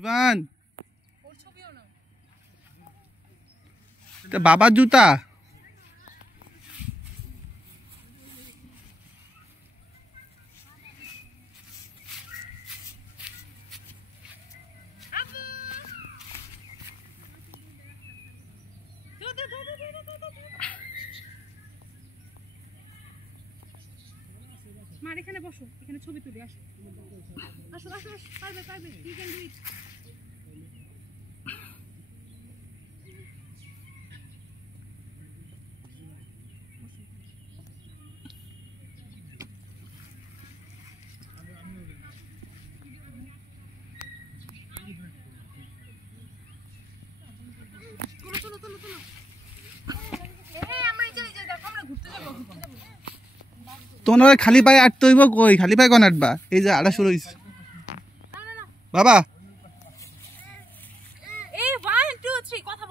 Ivan বাবার জুতা মার এখানে বসো, এখানে ছবি তুলি। আসো আসো আসো, পারবে পারবে, ইউ ক্যান ডু ইট। চলো চলো চলো চলো, আমরা এই যে দেখো আমরা ঘুরতে যাবো ঘুরতে যাবো। তোমরা খালি পায়ে আটতে হইব কই? খালি পায়ে কোন আটবা? এই যে আড়া শুরু হইছে বাবা। এই 1 2 3 কথা